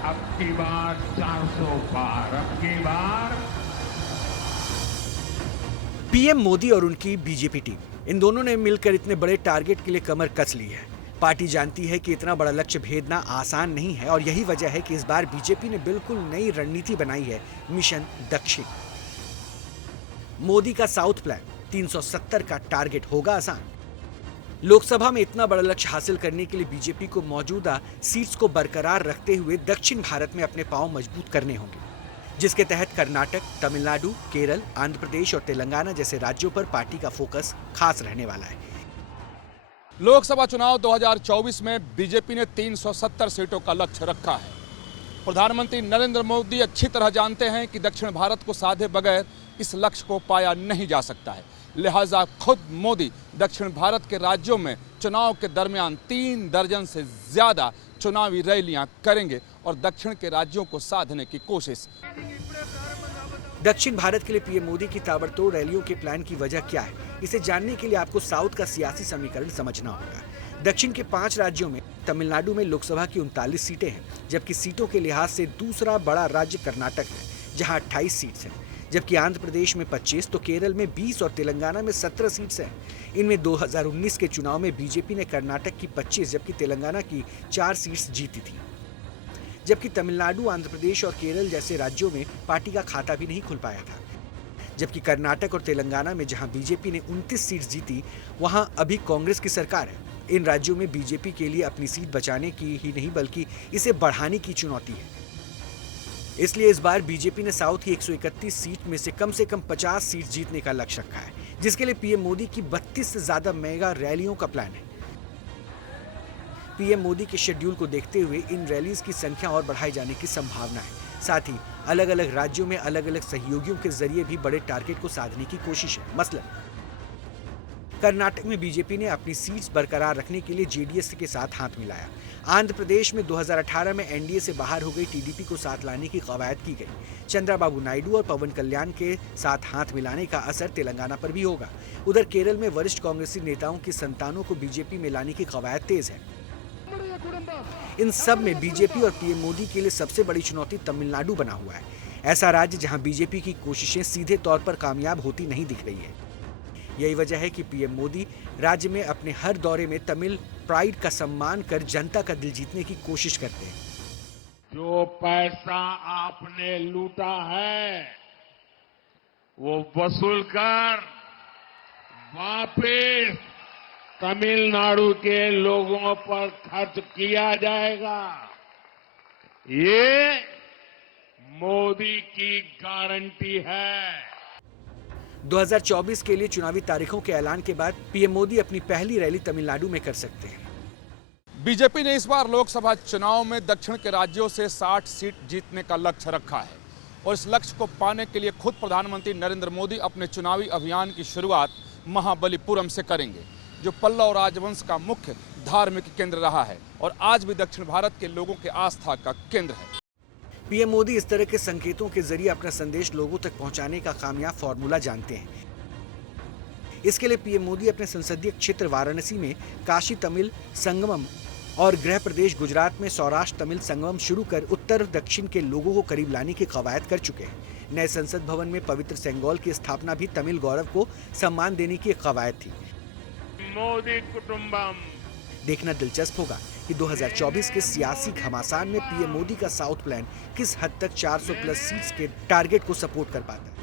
अब की बार 400 पार, अब की बार पीएम मोदी और उनकी बीजेपी टीम, इन दोनों ने मिलकर इतने बड़े टारगेट के लिए कमर कस ली है। पार्टी जानती है कि इतना बड़ा लक्ष्य भेदना आसान नहीं है और यही वजह है कि इस बार बीजेपी ने बिल्कुल नई रणनीति बनाई है, मिशन दक्षिण। मोदी का साउथ प्लान 370 का टारगेट होगा आसान। लोकसभा में इतना बड़ा लक्ष्य हासिल करने के लिए बीजेपी को मौजूदा सीट्स को बरकरार रखते हुए दक्षिण भारत में अपने पांव मजबूत करने होंगे, जिसके तहत कर्नाटक, तमिलनाडु, केरल, आंध्र प्रदेश और तेलंगाना जैसे राज्यों पर पार्टी का फोकस खास रहने वाला है। लोकसभा चुनाव 2024 में बीजेपी ने 370 सीटों का लक्ष्य रखा है। प्रधानमंत्री नरेंद्र मोदी अच्छी तरह जानते हैं कि दक्षिण भारत को साधे बगैर इस लक्ष्य को पाया नहीं जा सकता है। लिहाजा खुद मोदी दक्षिण भारत के राज्यों में चुनाव के दरमियान 3 दर्जन से ज्यादा चुनावी रैलियां करेंगे और दक्षिण के राज्यों को साधने की कोशिश। दक्षिण भारत के लिए पीएम मोदी की ताबड़तोड़ रैलियों के प्लान की वजह क्या है, इसे जानने के लिए आपको साउथ का सियासी समीकरण समझना होगा। दक्षिण के 5 राज्यों में तमिलनाडु में लोकसभा की 39 सीटें हैं, जबकि सीटों के लिहाज से दूसरा बड़ा राज्य कर्नाटक है, जहां 28 सीट्स हैं, जबकि आंध्र प्रदेश में 25, तो केरल में 20 और तेलंगाना में 17 सीट्स हैं। इनमें 2019 के चुनाव में बीजेपी ने कर्नाटक की 25 जबकि तेलंगाना की 4 सीट्स जीती थी, जबकि तमिलनाडु, आंध्र प्रदेश और केरल जैसे राज्यों में पार्टी का खाता भी नहीं खुल पाया था। जबकि कर्नाटक और तेलंगाना में जहां बीजेपी ने 29 सीट जीती, वहां अभी कांग्रेस की सरकार है। इन राज्यों में बीजेपी के लिए अपनी सीट बचाने की ही नहीं बल्कि इसे बढ़ाने की चुनौती है। इसलिए इस बार बीजेपी ने साउथ की 131 सीट में से कम 50 सीट जीतने का लक्ष्य रखा है, जिसके लिए पीएम मोदी की 32 से ज्यादा मेगा रैलियों का प्लान है। पीएम मोदी के शेड्यूल को देखते हुए इन रैलीज की संख्या और बढ़ाए जाने की संभावना है। साथ ही अलग अलग राज्यों में अलग अलग सहयोगियों के जरिए भी बड़े टारगेट को साधने की कोशिश है। मसलन कर्नाटक में बीजेपी ने अपनी सीट्स बरकरार रखने के लिए जेडीएस के साथ हाथ मिलाया। आंध्र प्रदेश में 2018 में एनडीए से बाहर हो गई टीडीपी को साथ लाने की कवायद की गई। चंद्रबाबू नायडू और पवन कल्याण के साथ हाथ मिलाने का असर तेलंगाना पर भी होगा। उधर केरल में वरिष्ठ कांग्रेसी नेताओं की संतानों को बीजेपी में लाने की कवायद तेज है। इन सब में बीजेपी और पीएम मोदी के लिए सबसे बड़ी चुनौती तमिलनाडु बना हुआ है। ऐसा राज्य जहां बीजेपी की कोशिशें सीधे तौर पर कामयाब होती नहीं दिख रही है। यही वजह है कि पीएम मोदी राज्य में अपने हर दौरे में तमिल प्राइड का सम्मान कर जनता का दिल जीतने की कोशिश करते हैं। जो पैसा आपने लूटा है वो वसूल कर वापस तमिलनाडु के लोगों पर खर्च किया जाएगा। ये मोदी की गारंटी है। 2024 के लिए चुनावी तारीखों के ऐलान के बाद पीएम मोदी अपनी पहली रैली तमिलनाडु में कर सकते हैं। बीजेपी ने इस बार लोकसभा चुनाव में दक्षिण के राज्यों से 60 सीट जीतने का लक्ष्य रखा है और इस लक्ष्य को पाने के लिए खुद प्रधानमंत्री नरेंद्र मोदी अपने चुनावी अभियान की शुरुआत महाबलीपुरम से करेंगे, जो पल्लव राजवंश का मुख्य धार्मिक केंद्र रहा है और आज भी दक्षिण भारत के लोगों के आस्था का केंद्र है। पीएम मोदी इस तरह के संकेतों के जरिए अपना संदेश लोगों तक पहुंचाने का कामयाब फॉर्मूला जानते हैं। इसके लिए पीएम मोदी अपने संसदीय क्षेत्र वाराणसी में काशी तमिल संगमम और गृह प्रदेश गुजरात में सौराष्ट्र तमिल संगमम शुरू कर उत्तर दक्षिण के लोगों को करीब लाने की कवायद कर चुके हैं। नए संसद भवन में पवित्र सेंगोल की स्थापना भी तमिल गौरव को सम्मान देने की कवायद थी। मोदी कुटुंबम। देखना दिलचस्प होगा कि 2024 के सियासी घमासान में पीएम मोदी का साउथ प्लान किस हद तक 400 प्लस सीट्स के टारगेट को सपोर्ट कर पाता है।